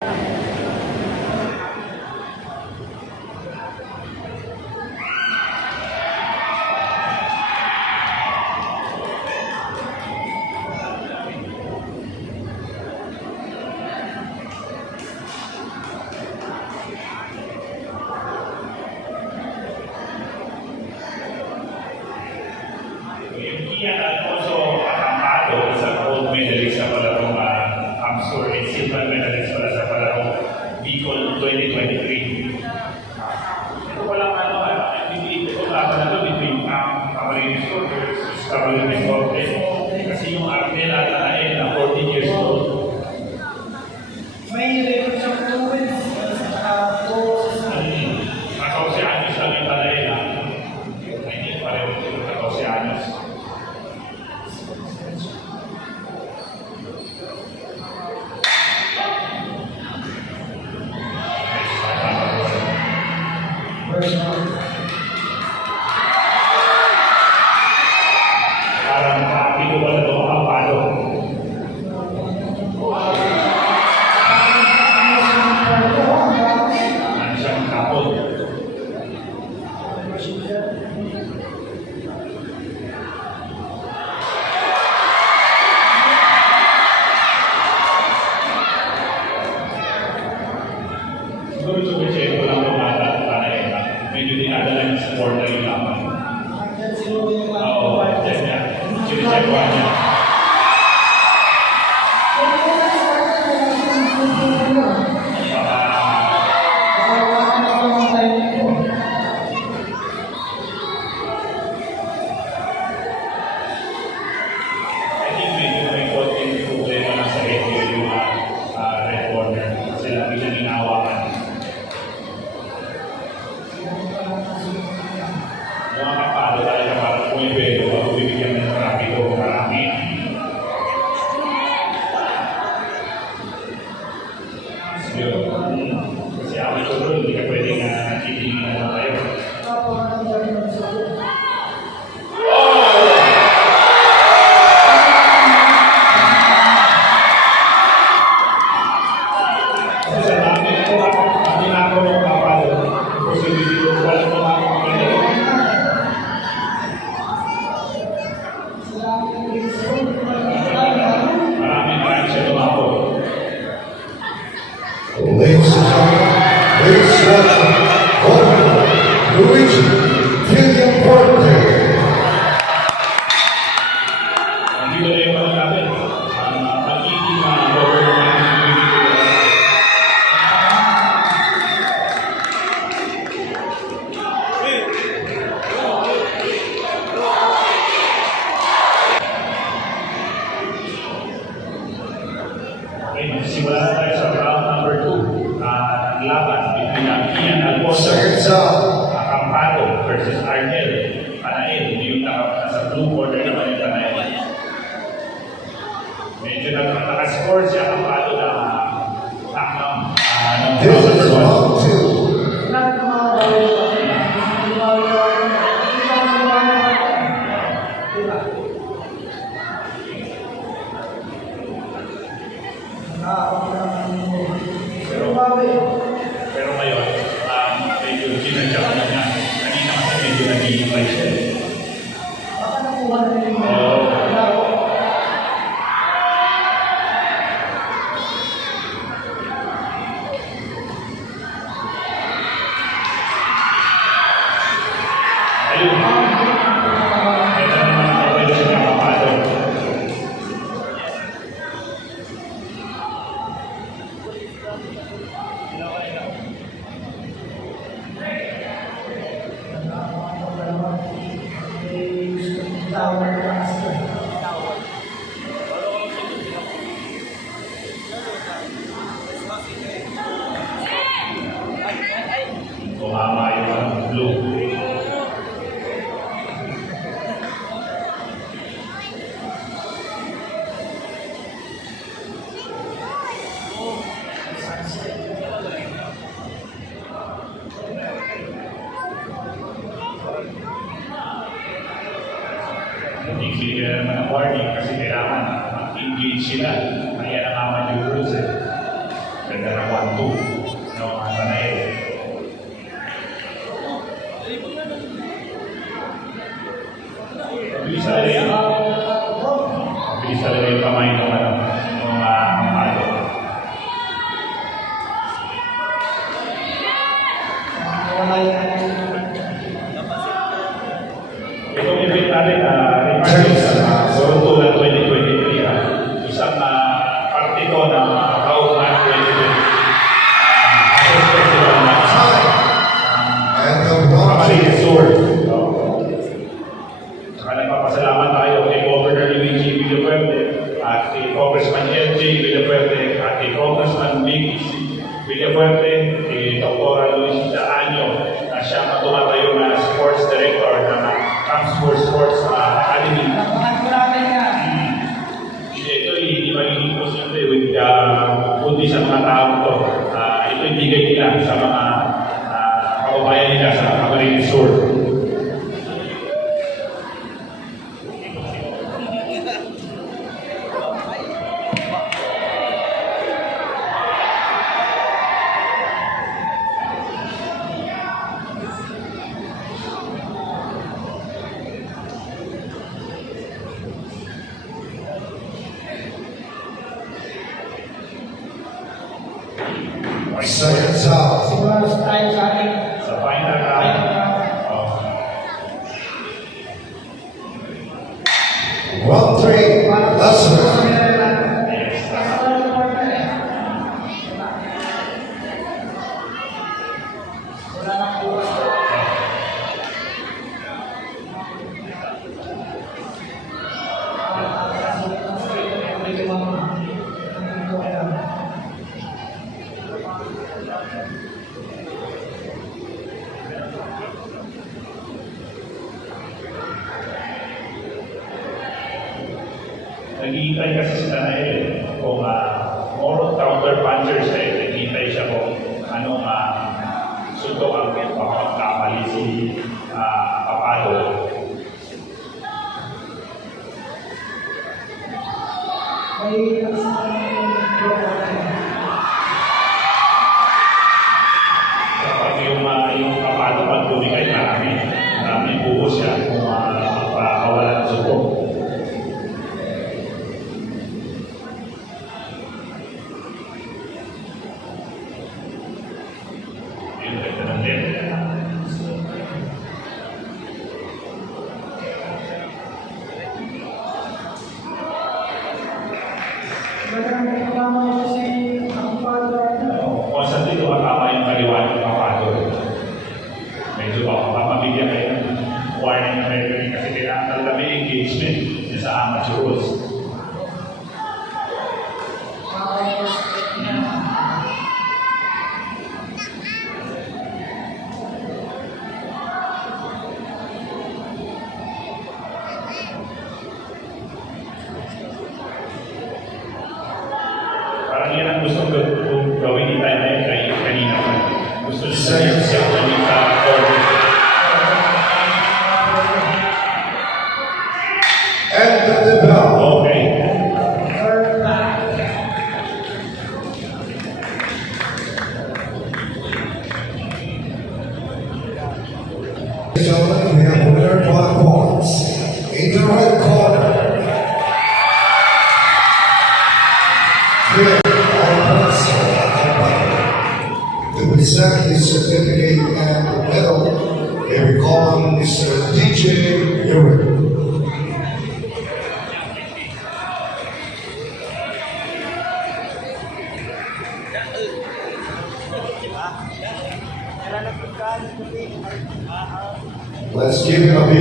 Ian Alfonso Acampado, isang gold medalist sa palarong Amsur and silver medalist pala sa palarong Bicol 2023. Ito walang hindi ito laban na ito between Camarines Road versus Camarines Road. Kasi yung Arnel at Anael na 14 years old. May record sa Provence sa 14 años lang yung Anael. Hindi pareho yung 14 años. Parang pinuha na ito ang palo. Ano siyang kapon? Siguro sumicheck ko lang pumata para medyo dinadala niya sa board na yung laman. Oo, dyan niya. Sinecheck ko niya. I think medyo may konting problema lang sa radio yung red corner. Sila bilang inawakan. Mga kapalo talaga para pumipelo at bibigyan ng rapido marami. Kasi ako ito doon, hindi ka pwedeng titingin na tayo. Kasi sa dami ito, ang ginagawa ng kapalo, kasi dito walang mga Maraming siya lumako. Ladies and gentlemen, please welcome Governor Luigi Villaforte. Nandito na yung mga natin. Ang pagiging governor ng Okay, simula na tayo sa round number 2. Laban between Ian Alfonso Acampado versus Arnel Anael. Yung nasa blue corner naman yung Anael. Medyo nakascore si Acampado na knockdown. This is round 2. Pero ngayon, medyo ginadyak na niya. Kanina kasi medyo nag-iipay siya. Ayun. Ito naman ang pwede siya nakapalo. Tumama yung blue. Bigyan naman ng warning kasi kailangan mag-engage sila. Kaya naman yung rules eh. Ganda ng 1-2. No, Nathanael. Mabilis talaga yun. Mabilis talaga yung kamay ng Amado. Wala yan. Itong event natin, Sorotula 2023, isang parte ito ng Kauman 2023 festival na And the bronze Camarines Sur. Saka nagpapasalamat tayo kay Governor Luigi Villafuerte at kay Congressman LJ Villafuerte at kay Congressman Vic Villafuerte, kay Dr. Luisita Anyo na siya matutatayo na sports director ng Camsur Sports Academy. Napakagularan nga. Ito hindi magiging posible with kundi sa mga tao to. Ito ibigay nila sa mga kababayan nila sa Camarines Sur. seconds out. Siguro tayo sa akin. Sa final round, Round 3, Lesser. yes, Wala nang bukas. naghihintay kasi si Nathanael kung more counter punchers naghihintay siya kung anong suntok ang pagkamali si Papado. May Kapag yung Papado pag tumigay, marami buhos siya kung magpakawalan ng suntok. Yung ganda ng net. Magandang kasama ko si ang father. Constantly tumatama yung kaliwa ng Papado. Medyo mapapabigyan kayo ng warning na referee kasi kailangan talaga may engagement niya sa amateur rules. Parang yan ang gusto kong gawin ni Tayo kay kanina pa. Gusto niya siya gawin sa order. And the bell. Okay. Third back. Ladies and gentlemen, we have winner by points. In the red corner. Here are to present his certificate and medal. Here we call on Mr. DJ Uric. Let's give him a big